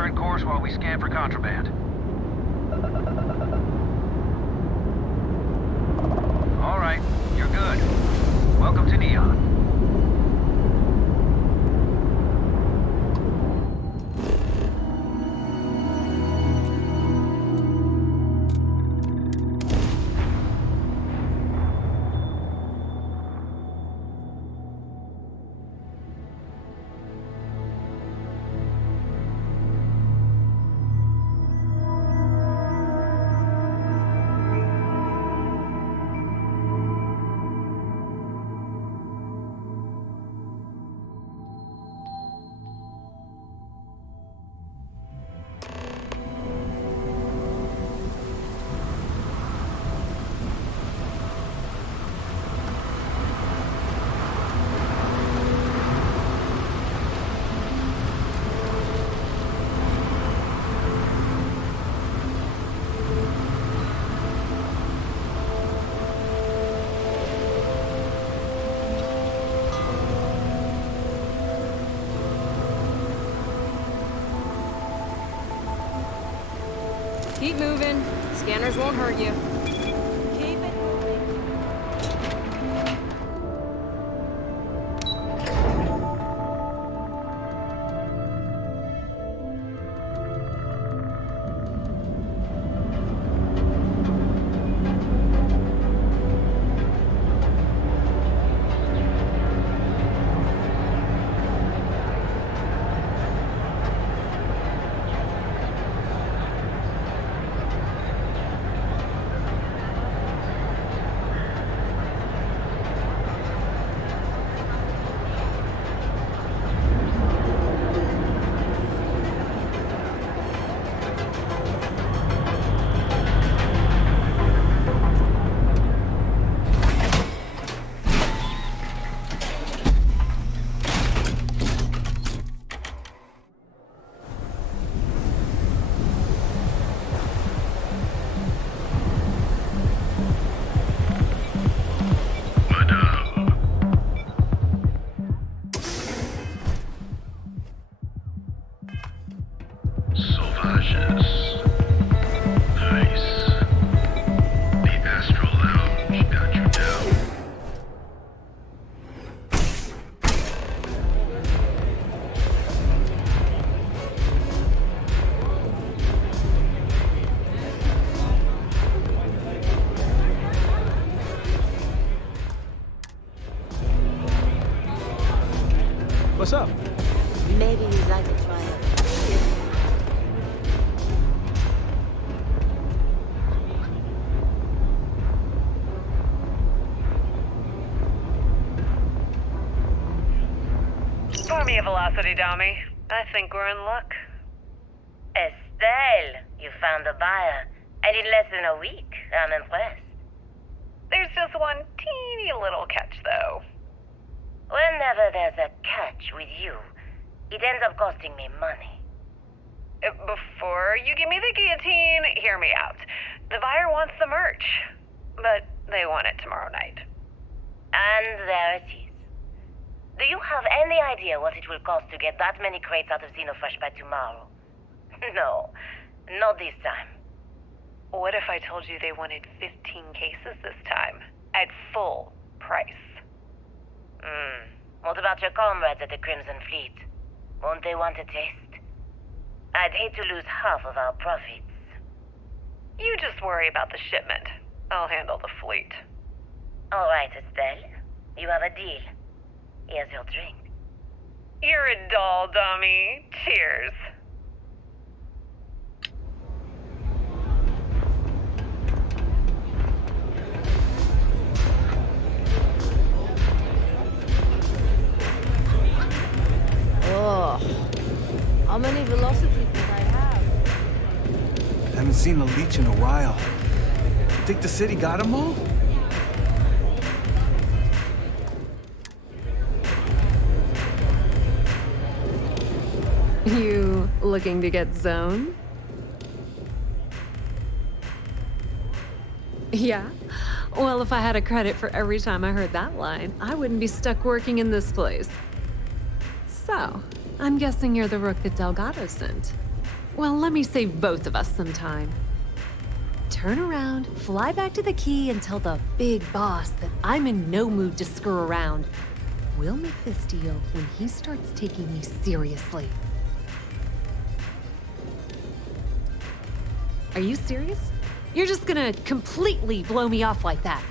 current course while we scan for contraband. All right, you're good. Welcome to Neon. Keep moving. Scanners won't hurt you. Keep it moving. What's up? Maybe you'd like to try it. Pour me a velocity, dummy. I think we're in luck. Estelle, you found a buyer. And in less than a week. I'm impressed. There's just one teeny little catch, though. Whenever there's a catch with you, it ends up costing me money. Before you give me the guillotine, hear me out. The buyer wants the merch, but they want it tomorrow night. And there it is. Do you have any idea what it will cost to get that many crates out of Xenofresh by tomorrow? No, not this time. What if I told you they wanted 15 cases this time, at full price? What about your comrades at the Crimson Fleet? Won't they want a taste? I'd hate to lose half of our profits. You just worry about the shipment. I'll handle the fleet. All right, Estelle. You have a deal. Here's your drink. You're a doll, dummy. Cheers. Oh, how many velocities did I have? Haven't seen a leech in a while. You think the city got them all? You looking to get zoned? Yeah? Well, if I had a credit for every time I heard that line, I wouldn't be stuck working in this place. So, I'm guessing you're the rook that Delgado sent. Well, let me save both of us some time. Turn around, fly back to the key, and tell the big boss that I'm in no mood to screw around. We'll make this deal when he starts taking me seriously. Are you serious? You're just gonna completely blow me off like that?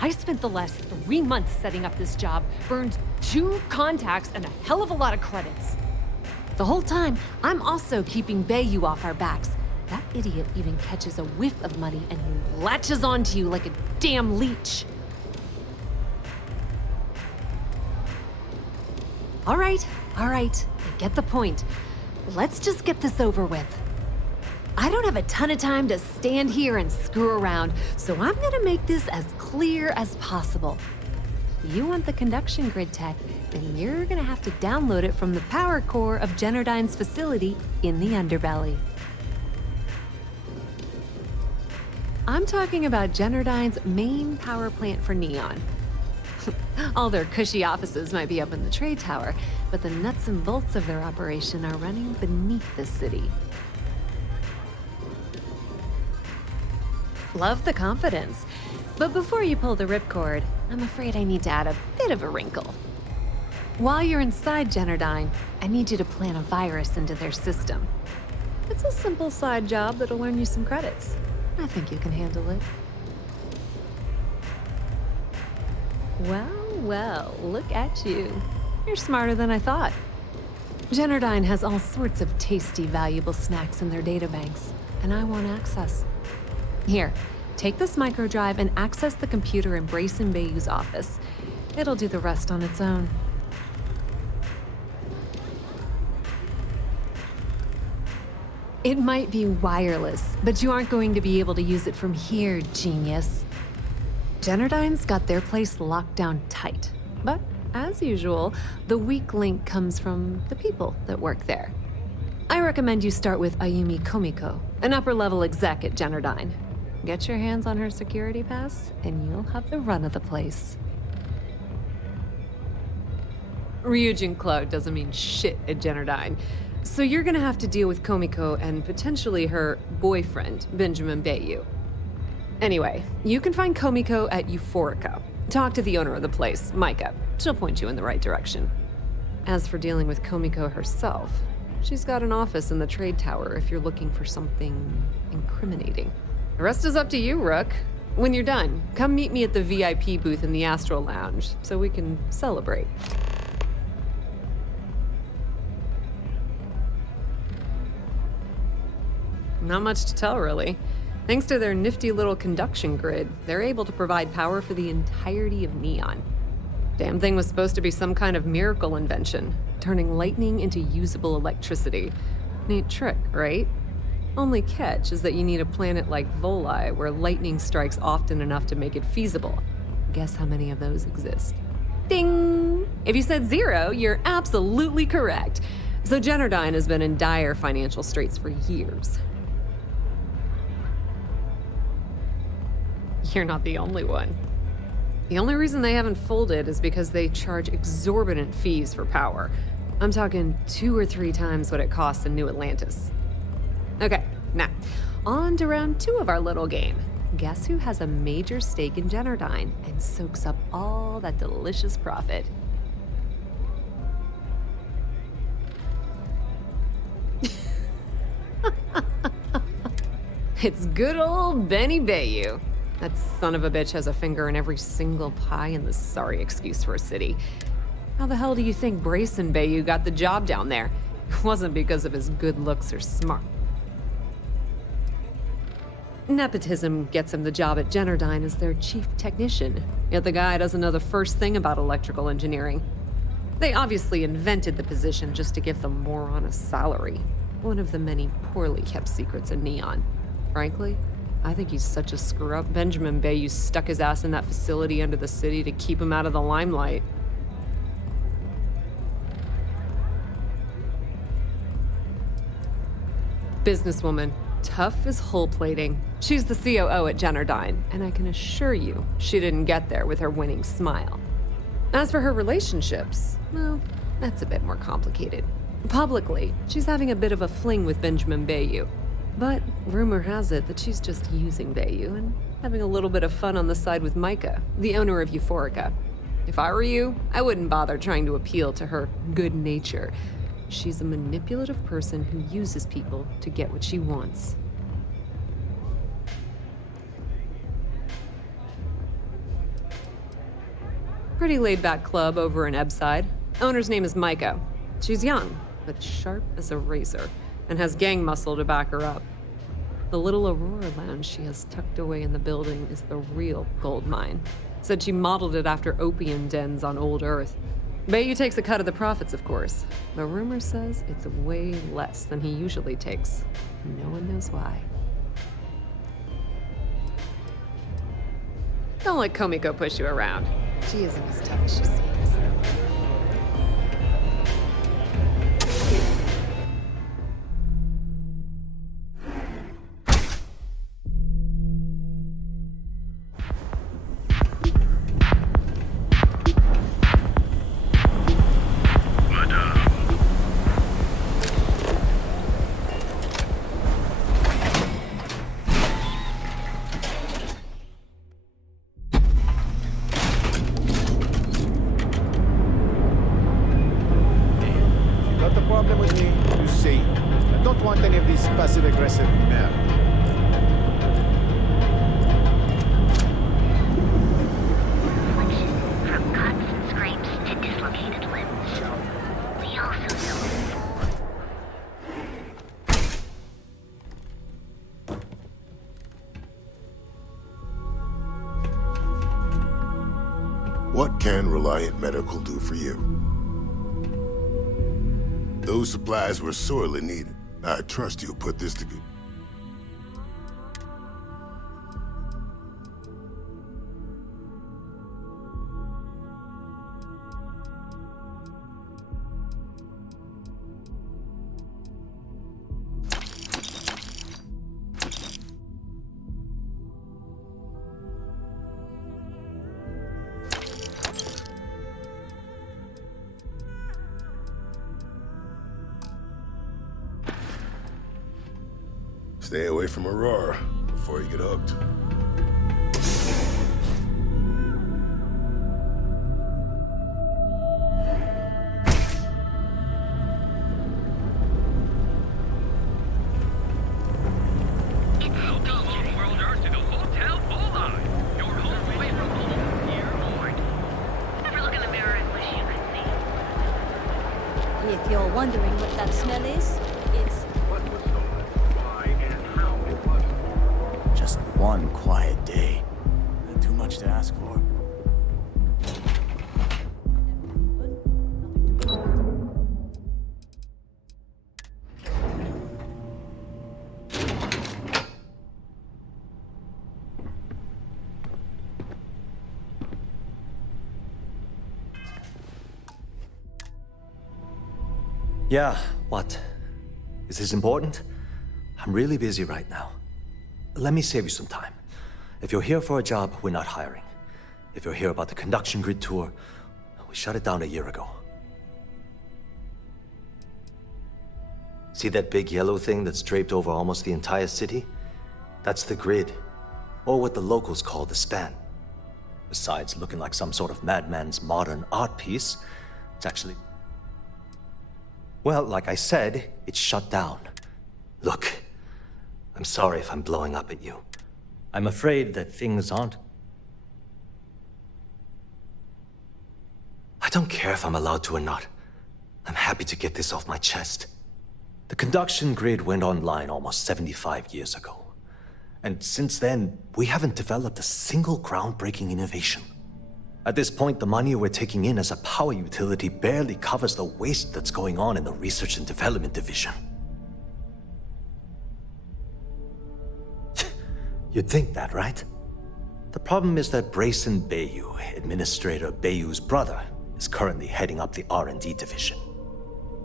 I spent the last 3 months setting up this job, burned 2 contacts and a hell of a lot of credits. The whole time, I'm also keeping Bayou off our backs. That idiot even catches a whiff of money and he latches onto you like a damn leech. All right, I get the point. Let's just get this over with. I don't have a ton of time to stand here and screw around, so I'm gonna make this as clear as possible. You want the conduction grid tech, then you're gonna have to download it from the power core of Generdyne's facility in the underbelly. I'm talking about Generdyne's main power plant for Neon. All their cushy offices might be up in the trade tower, but the nuts and bolts of their operation are running beneath the city. Love the confidence. But before you pull the ripcord, I'm afraid I need to add a bit of a wrinkle. While you're inside Generdyne, I need you to plant a virus into their system. It's a simple side job that'll earn you some credits. I think you can handle it. Well, look at you. You're smarter than I thought. Generdyne has all sorts of tasty, valuable snacks in their databanks, and I want access. Here, take this microdrive and access the computer in Brayson Bayou's office. It'll do the rest on its own. It might be wireless, but you aren't going to be able to use it from here, genius. Generdyne's got their place locked down tight. But, as usual, the weak link comes from the people that work there. I recommend you start with Ayumi Komiko, an upper-level exec at Generdyne. Get your hands on her security pass, and you'll have the run of the place. Ryujin Cloud doesn't mean shit at Generdyne. So you're gonna have to deal with Komiko and potentially her boyfriend, Benjamin Bayou. Anyway, you can find Komiko at Euphorica. Talk to the owner of the place, Micah. She'll point you in the right direction. As for dealing with Komiko herself, she's got an office in the trade tower if you're looking for something incriminating. The rest is up to you, Rook. When you're done, come meet me at the VIP booth in the Astral Lounge so we can celebrate. Not much to tell, really. Thanks to their nifty little conduction grid, they're able to provide power for the entirety of Neon. Damn thing was supposed to be some kind of miracle invention, turning lightning into usable electricity. Neat trick, right? Only catch is that you need a planet like Voli, where lightning strikes often enough to make it feasible. Guess how many of those exist? Ding! If you said 0, you're absolutely correct. So Generdyne has been in dire financial straits for years. You're not the only one. The only reason they haven't folded is because they charge exorbitant fees for power. I'm talking 2 or 3 times what it costs in New Atlantis. Okay, now, on to round 2 of our little game. Guess who has a major stake in Generdyne and soaks up all that delicious profit? It's good old Benny Bayou. That son of a bitch has a finger in every single pie in the sorry excuse for a city. How the hell do you think Brayson Bayou got the job down there? It wasn't because of his good looks or smart. Nepotism gets him the job at Generdyne as their chief technician, yet the guy doesn't know the first thing about electrical engineering. They obviously invented the position just to give the moron a salary, one of the many poorly kept secrets in Neon. Frankly, I think he's such a screw-up. Benjamin Bayou stuck his ass in that facility under the city to keep him out of the limelight. Businesswoman, tough as hull plating. She's the COO at Generdyne, and I can assure you she didn't get there with her winning smile. As for her relationships, well, that's a bit more complicated. Publicly, she's having a bit of a fling with Benjamin Bayou. But rumor has it that she's just using Bayou and having a little bit of fun on the side with Micah, the owner of Euphorica. If I were you, I wouldn't bother trying to appeal to her good nature. She's a manipulative person who uses people to get what she wants. Pretty laid-back club over in Ebbside. Owner's name is Micah. She's young, but sharp as a razor, and has gang muscle to back her up. The little Aurora lounge she has tucked away in the building is the real gold mine. Said she modeled it after opium dens on old Earth. Bayou takes a cut of the profits, of course, but rumor says it's way less than he usually takes. No one knows why. Don't let Komiko push you around. She isn't as tough as she seems. Passive-aggressive merde. From cuts and scrapes to dislocated limbs. We also know What can Reliant Medical do for you? Those supplies were sorely needed. I trust you'll put this to good. Stay away from Aurora before you get hooked. Welcome off-world Earth to the Hotel Bullseye. Your home away from home, dear Lord. Ever look in the mirror and wish you could see? If you're wondering what that smell is, it's What was stolen? Why and how it was? Just one quiet day. Not too much to ask for. Yeah, what? Is this important? I'm really busy right now. Let me save you some time. If you're here for a job, we're not hiring. If you're here about the conduction grid tour, we shut it down a year ago. See that big yellow thing that's draped over almost the entire city? That's the grid, or what the locals call the span. Besides looking like some sort of madman's modern art piece, it's actually... Well, like I said, it's shut down. Look, I'm sorry if I'm blowing up at you. I'm afraid that things aren't... I don't care if I'm allowed to or not. I'm happy to get this off my chest. The conduction grid went online almost 75 years ago. And since then, we haven't developed a single groundbreaking innovation. At this point, the money we're taking in as a power utility barely covers the waste that's going on in the research and development division. You'd think that, right? The problem is that Brayson Bayou, Administrator Bayou's brother, is currently heading up the R&D division.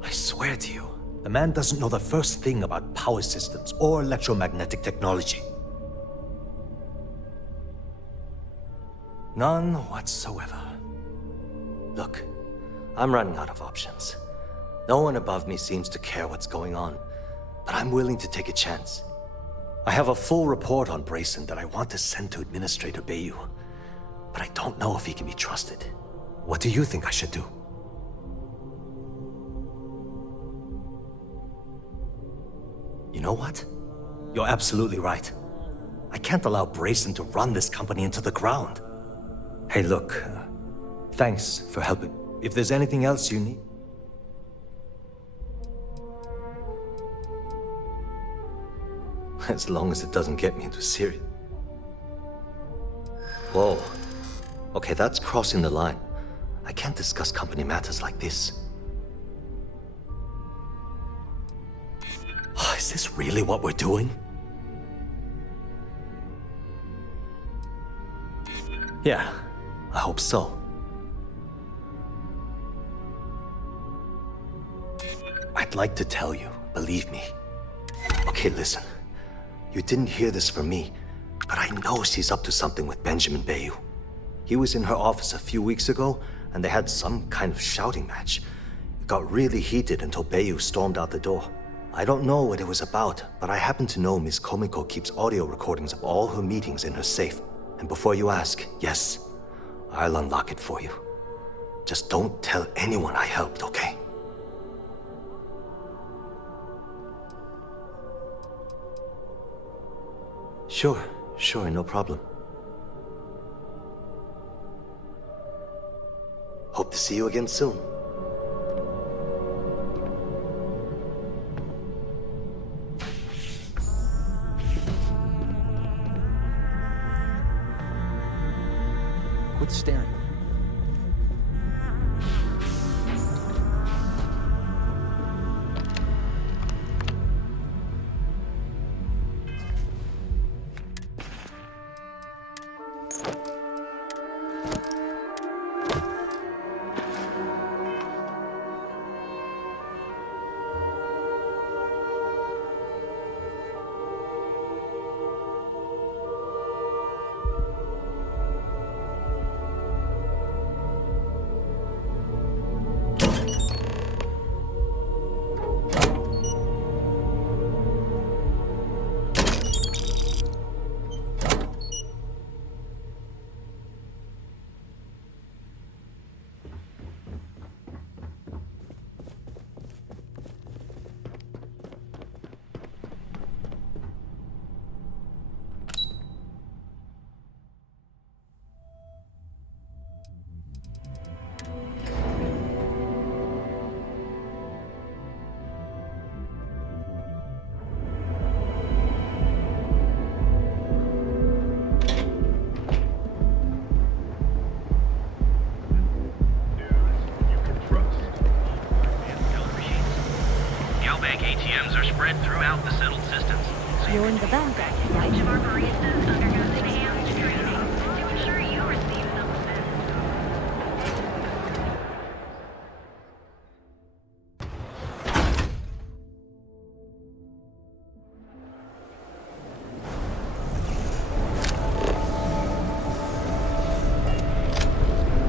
I swear to you, the man doesn't know the first thing about power systems or electromagnetic technology. None whatsoever. Look, I'm running out of options. No one above me seems to care what's going on, but I'm willing to take a chance. I have a full report on Brayson that I want to send to Administrator Bayou, but I don't know if he can be trusted. What do you think I should do? You know what? You're absolutely right. I can't allow Brayson to run this company into the ground. Hey, look, thanks for helping. If there's anything else you need... As long as it doesn't get me into serious... Whoa. Okay, that's crossing the line. I can't discuss company matters like this. Is this really what we're doing? Yeah, I hope so. I'd like to tell you, believe me. Okay, listen. You didn't hear this from me, but I know she's up to something with Benjamin Bayou. He was in her office a few weeks ago, and they had some kind of shouting match. It got really heated until Bayou stormed out the door. I don't know what it was about, but I happen to know Miss Komiko keeps audio recordings of all her meetings in her safe. And before you ask, yes, I'll unlock it for you. Just don't tell anyone I helped, okay? Sure, no problem. Hope to see you again soon. Quit staring. ATMs are spread throughout the settled systems. You're in the vanguard, right? Each of our baristas undergoes enhanced training to ensure you receive some of this.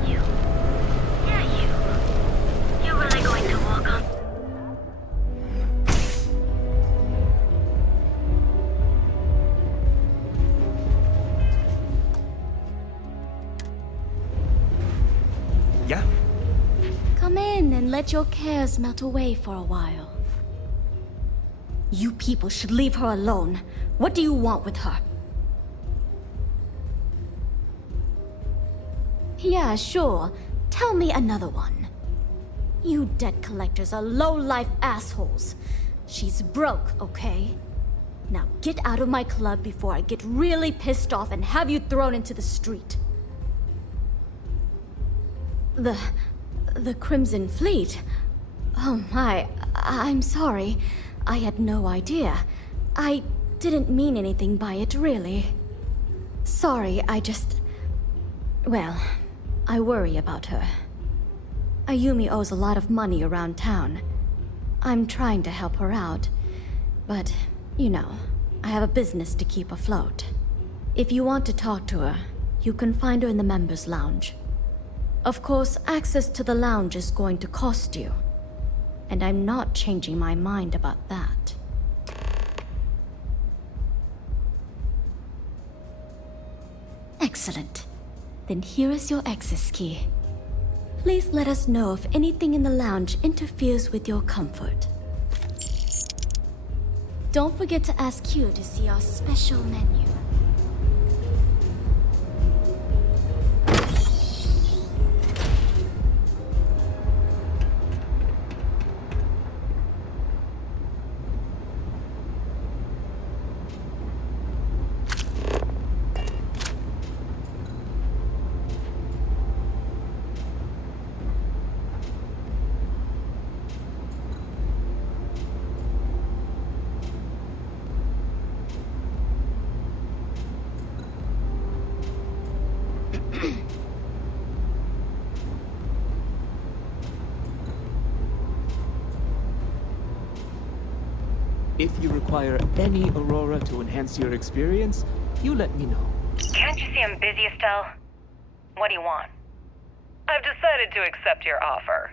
You. Yeah, you. You really going to walk on? Yeah? Come in and let your cares melt away for a while. You people should leave her alone. What do you want with her? Yeah, sure. Tell me another one. You debt collectors are low-life assholes. She's broke, okay? Now get out of my club before I get really pissed off and have you thrown into the street. The Crimson Fleet? Oh my, I'm sorry. I had no idea. I didn't mean anything by it, really. Sorry, well, I worry about her. Ayumi owes a lot of money around town. I'm trying to help her out, but, you know, I have a business to keep afloat. If you want to talk to her, you can find her in the members' lounge. Of course, access to the lounge is going to cost you. And I'm not changing my mind about that. Excellent. Then here is your access key. Please let us know if anything in the lounge interferes with your comfort. Don't forget to ask Q to see our special menu. If you require any Aurora to enhance your experience, you let me know. Can't you see I'm busy, Estelle? What do you want? I've decided to accept your offer.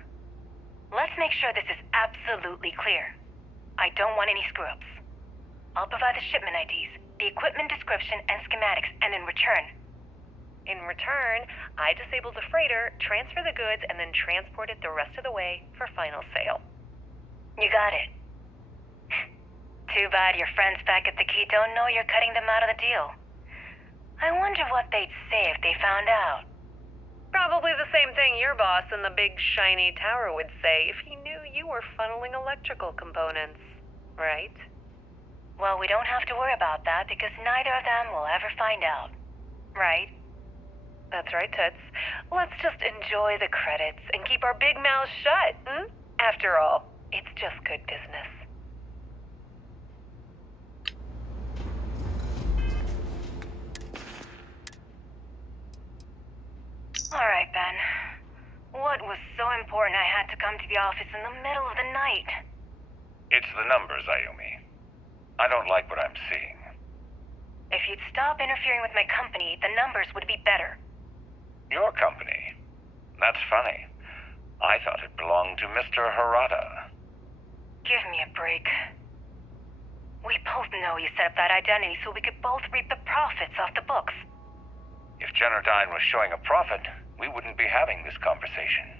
Let's make sure this is absolutely clear. I don't want any screw-ups. I'll provide the shipment IDs, the equipment description, and schematics, and in return... In return, I disable the freighter, transfer the goods, and then transport it the rest of the way for final sale. You got it. Too bad your friends back at the Key don't know you're cutting them out of the deal. I wonder what they'd say if they found out. Probably the same thing your boss in the big shiny tower would say if he knew you were funneling electrical components, right? Well, we don't have to worry about that because neither of them will ever find out. Right? That's right, Toots. Let's just enjoy the credits and keep our big mouths shut, hmm? After all, it's just good business. All right, Ben. What was so important I had to come to the office in the middle of the night? It's the numbers, Ayumi. I don't like what I'm seeing. If you'd stop interfering with my company, the numbers would be better. Your company? That's funny. I thought it belonged to Mr. Harada. Give me a break. We both know you set up that identity so we could both reap the profits off the books. If Generdyne was showing a profit, we wouldn't be having this conversation.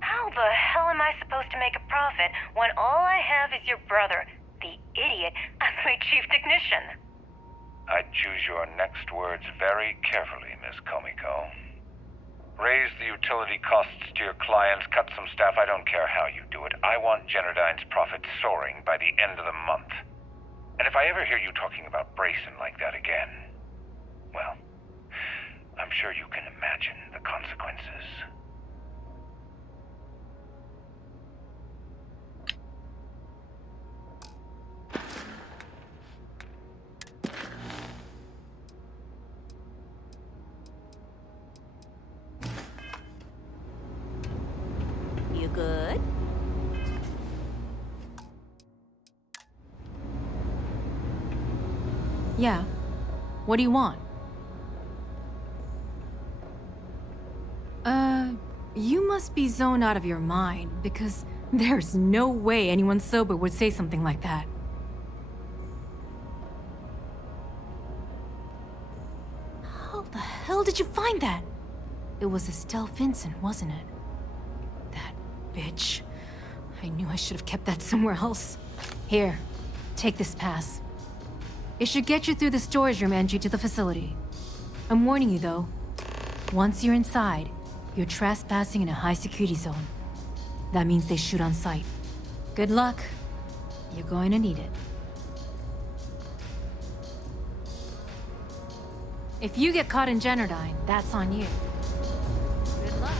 How the hell am I supposed to make a profit when all I have is your brother, the idiot, as my chief technician? I'd choose your next words very carefully, Miss Komiko. Raise the utility costs to your clients, cut some staff, I don't care how you do it. I want Generdyne's profit soaring by the end of the month. And if I ever hear you talking about Brayson like that again, well, I'm sure you can imagine the consequences. You good? Yeah. What do you want? You must be zoned out of your mind, because there's no way anyone sober would say something like that. How the hell did you find that? It was Estelle Vincent, wasn't it? That bitch. I knew I should have kept that somewhere else. Here, take this pass. It should get you through the storage room entry to the facility. I'm warning you, though. Once you're inside, you're trespassing in a high-security zone. That means they shoot on sight. Good luck. You're going to need it. If you get caught in Generdyne, that's on you. Good luck.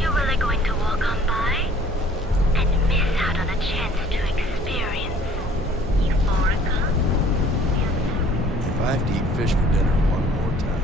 You really going to walk on by? I have to eat fish for dinner one more time.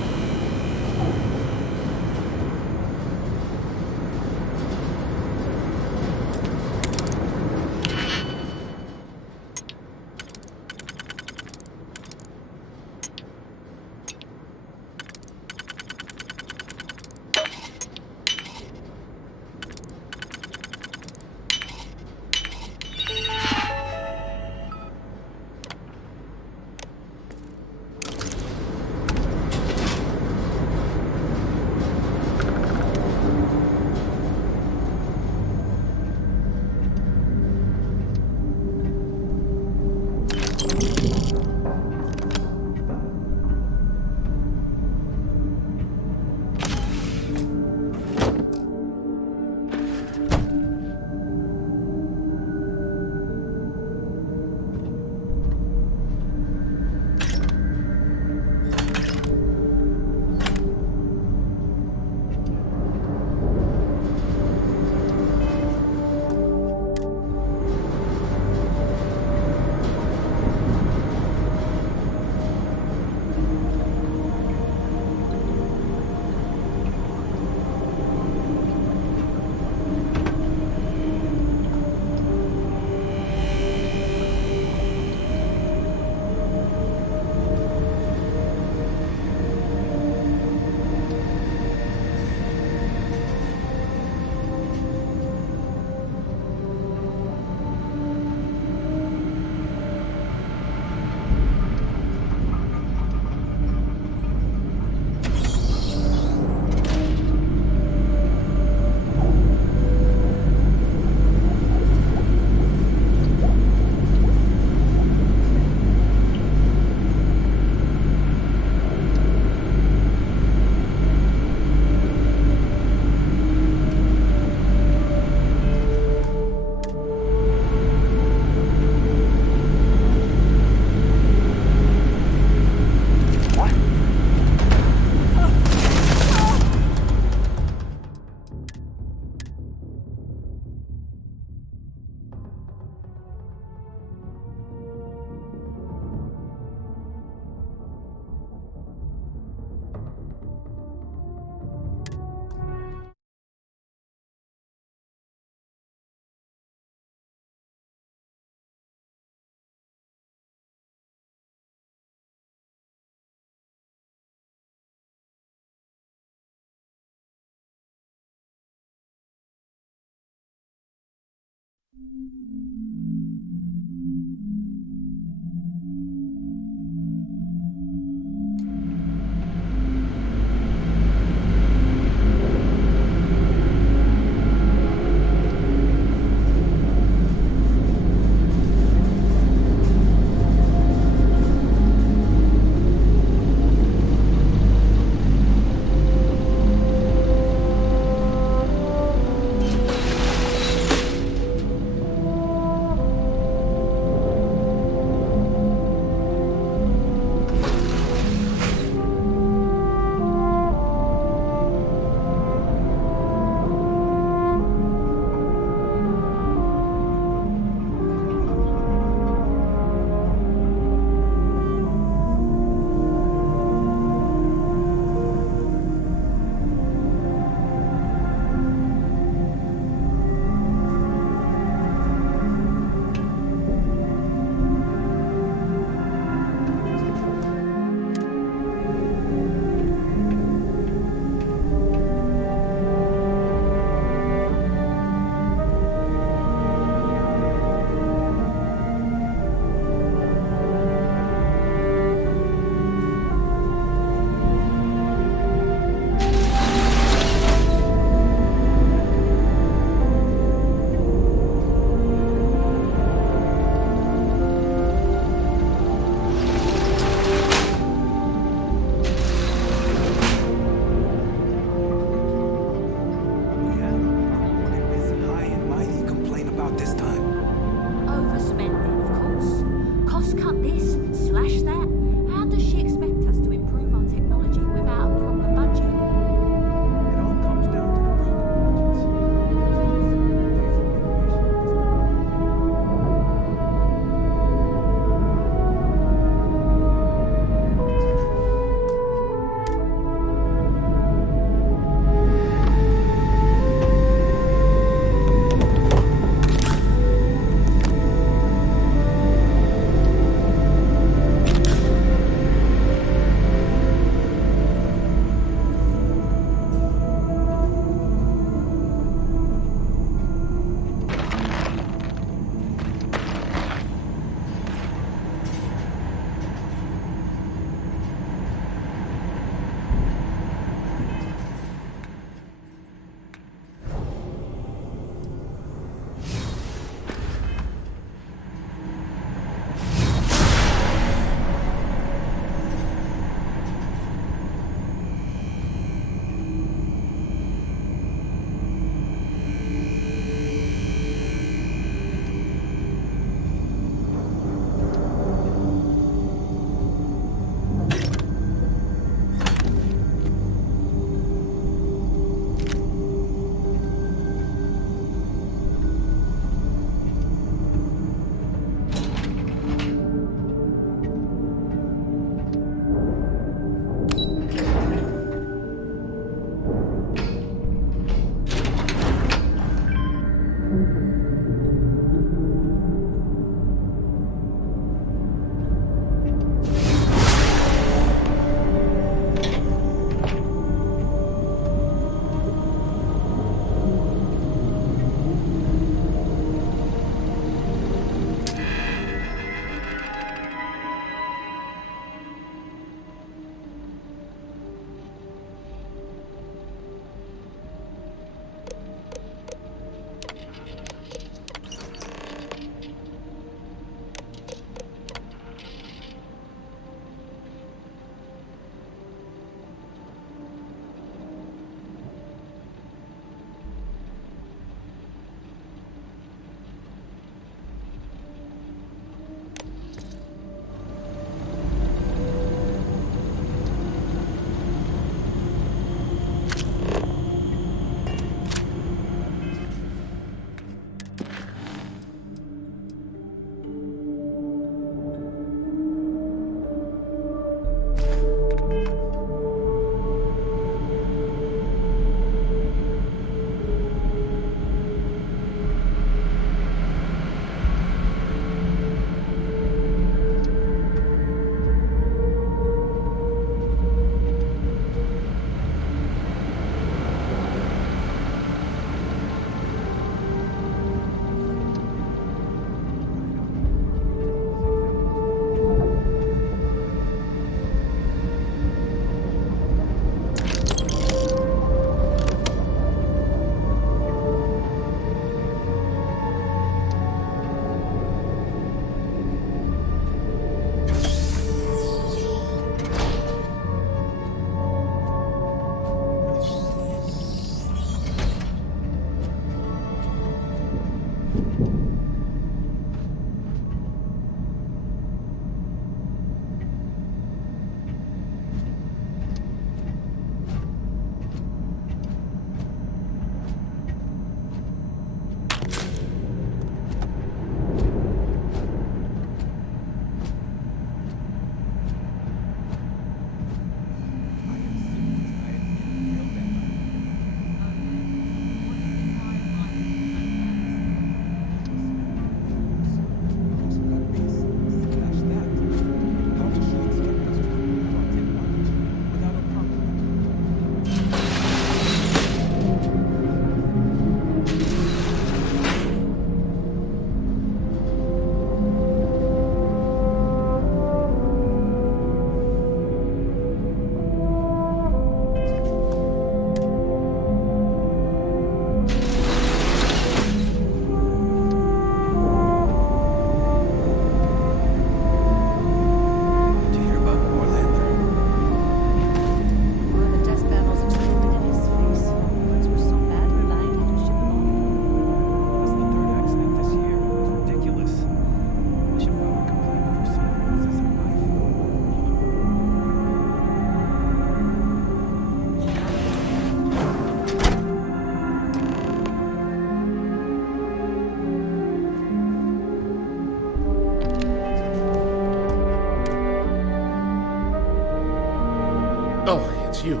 Oh, it's you.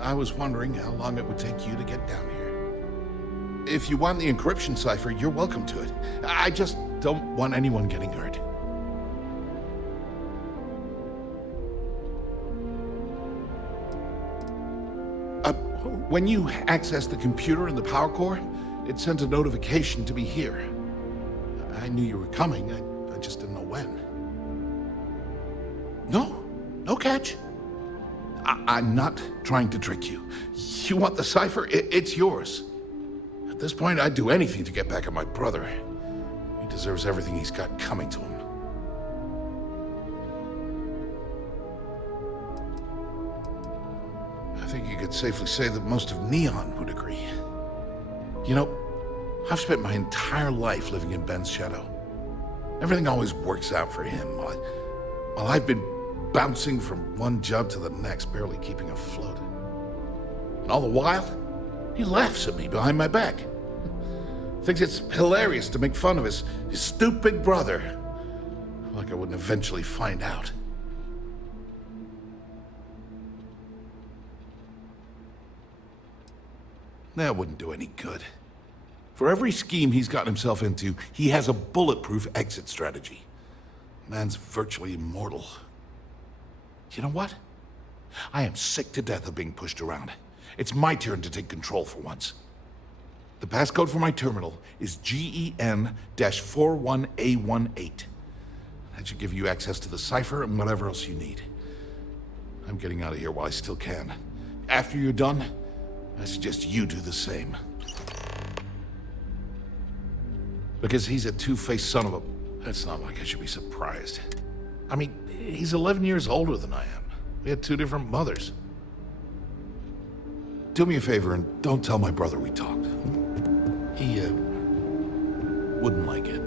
I was wondering how long it would take you to get down here. If you want the encryption cipher, you're welcome to it. I just don't want anyone getting hurt. When you accessed the computer in the power core, it sent a notification to be here. I knew you were coming, I just didn't know when. No catch. I'm not trying to trick you. You want the cipher? It's yours. At this point, I'd do anything to get back at my brother. He deserves everything he's got coming to him. I think you could safely say that most of Neon would agree. You know, I've spent my entire life living in Ben's shadow. Everything always works out for him, while I've been bouncing from one job to the next, barely keeping afloat. And all the while, he laughs at me behind my back. Thinks it's hilarious to make fun of his stupid brother. Like I wouldn't eventually find out. That wouldn't do any good. For every scheme he's gotten himself into, he has a bulletproof exit strategy. Man's virtually immortal. You know what? I am sick to death of being pushed around. It's my turn to take control for once. The passcode for my terminal is GEN-41A18. That should give you access to the cipher and whatever else you need. I'm getting out of here while I still can. After you're done, I suggest you do the same. Because he's a two-faced son of a... It's not like I should be surprised. I mean, he's 11 years older than I am. We had two different mothers. Do me a favor and don't tell my brother we talked. He, wouldn't like it.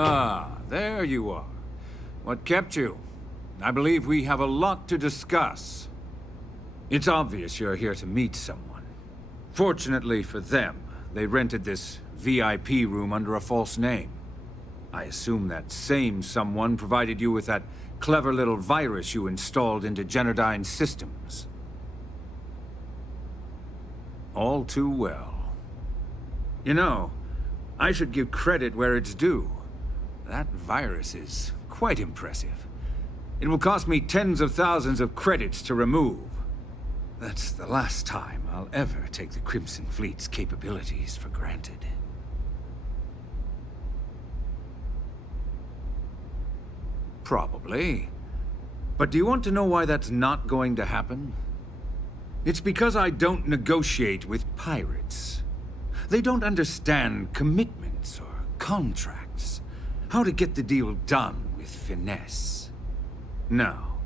Ah, there you are. What kept you? I believe we have a lot to discuss. It's obvious you're here to meet someone. Fortunately for them, they rented this VIP room under a false name. I assume that same someone provided you with that clever little virus you installed into Generdyne's systems. All too well. You know, I should give credit where it's due. That virus is quite impressive. It will cost me tens of thousands of credits to remove. That's the last time I'll ever take the Crimson Fleet's capabilities for granted. Probably. But do you want to know why that's not going to happen? It's because I don't negotiate with pirates. They don't understand commitments or contracts. How to get the deal done with finesse. No.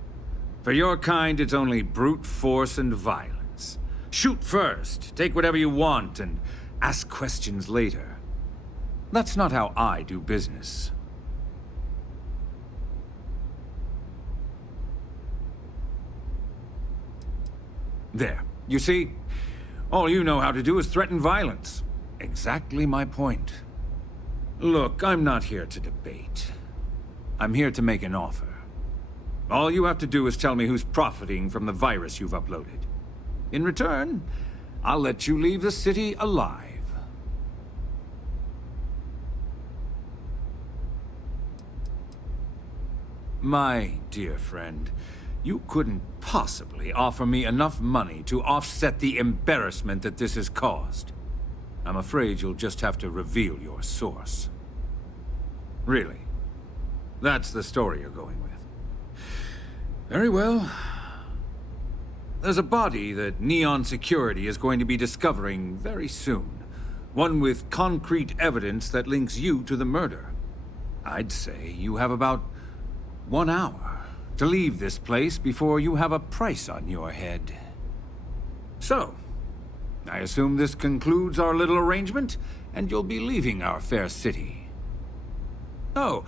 For your kind, it's only brute force and violence. Shoot first, take whatever you want, and ask questions later. That's not how I do business. There. You see? All you know how to do is threaten violence. Exactly my point. Look, I'm not here to debate. I'm here to make an offer. All you have to do is tell me who's profiting from the virus you've uploaded. In return, I'll let you leave the city alive. My dear friend, you couldn't possibly offer me enough money to offset the embarrassment that this has caused. I'm afraid you'll just have to reveal your source. Really? That's the story you're going with. Very well. There's a body that Neon Security is going to be discovering very soon. One with concrete evidence that links you to the murder. I'd say you have about 1 hour to leave this place before you have a price on your head. So, I assume this concludes our little arrangement, and you'll be leaving our fair city. Oh,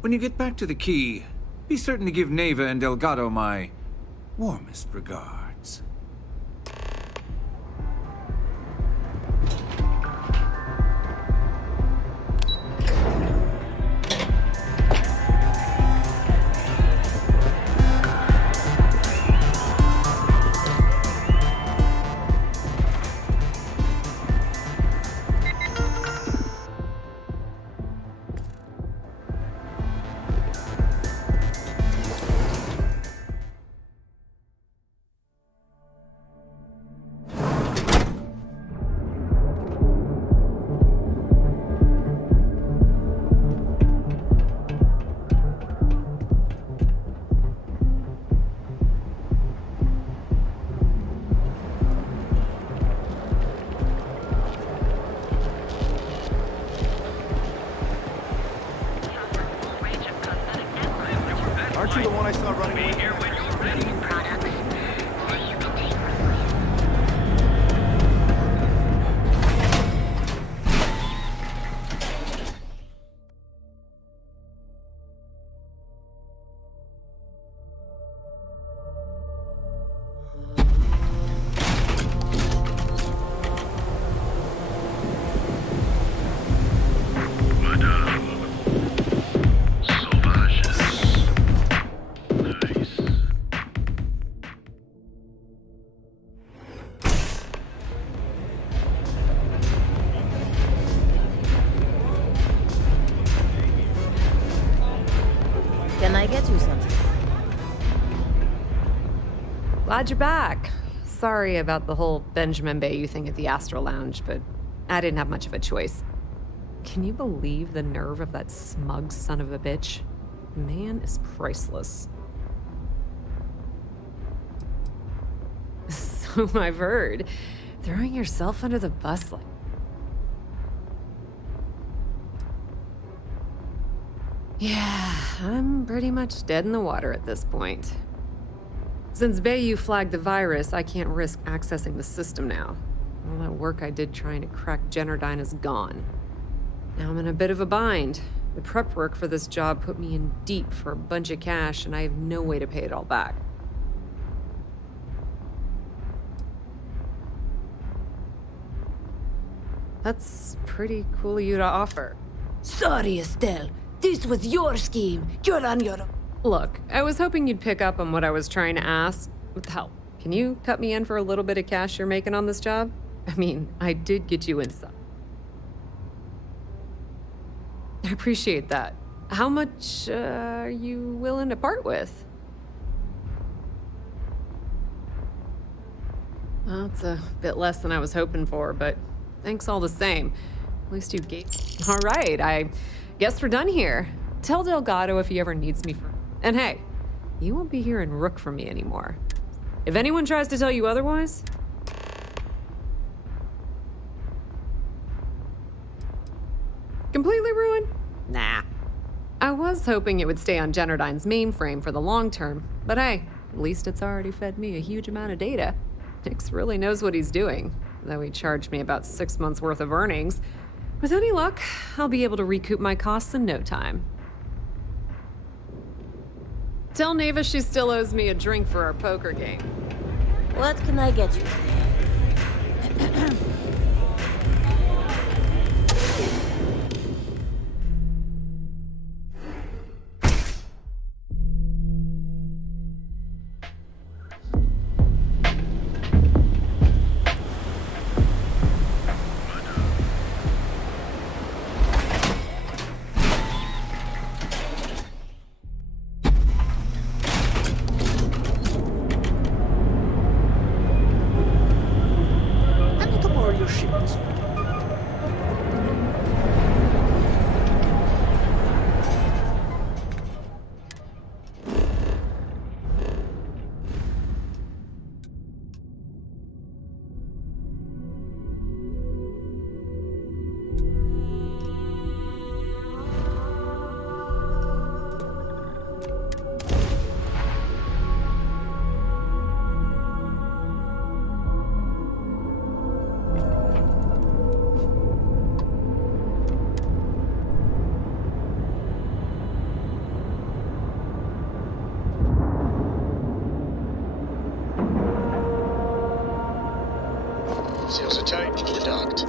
when you get back to the key, be certain to give Neva and Delgado my warmest regards. Aren't you the one I saw running away? Can I get you something? Glad you're back. Sorry about the whole Benjamin Bayou thing at the Astro Lounge, but I didn't have much of a choice. Can you believe the nerve of that smug son of a bitch? The man is priceless. So I've heard. Throwing yourself under the bus like... Yeah, I'm pretty much dead in the water at this point. Since Bayou flagged the virus, I can't risk accessing the system now. All that work I did trying to crack Generdyne is gone. Now I'm in a bit of a bind. The prep work for this job put me in deep for a bunch of cash, and I have no way to pay it all back. That's pretty cool of you to offer. Sorry, Estelle. This was your scheme. You're on your own. Look, I was hoping you'd pick up on what I was trying to ask. With help, can you cut me in for a little bit of cash you're making on this job? I mean, I did get you inside. I appreciate that. How much are you willing to part with? Well, it's a bit less than I was hoping for, but thanks all the same. At least you gave... All right, I guess we're done here. Tell Delgado if he ever needs me for... And hey, you won't be hearing Rook from me anymore. If anyone tries to tell you otherwise... Completely ruined? Nah. I was hoping it would stay on Generdyne's mainframe for the long term, but hey, at least it's already fed me a huge amount of data. Nix really knows what he's doing, though he charged me about 6 months' worth of earnings. With any luck, I'll be able to recoup my costs in no time. Tell Neva she still owes me a drink for our poker game. What can I get you? Seals are tight. We're docked.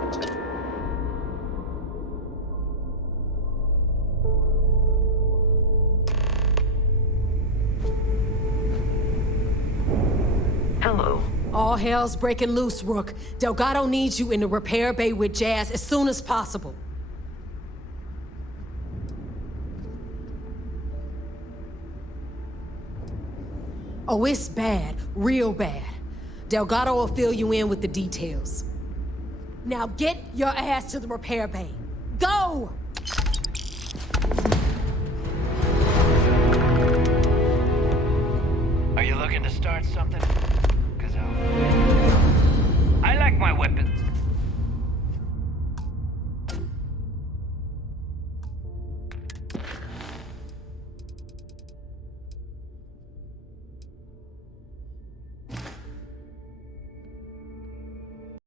Hello. All hell's breaking loose, Rook. Delgado needs you in the repair bay with Jazz as soon as possible. Oh, it's bad. Real bad. Delgado will fill you in with the details. Now get your ass to the repair bay. Go! Are you looking to start something? 'Cause I like my weapons.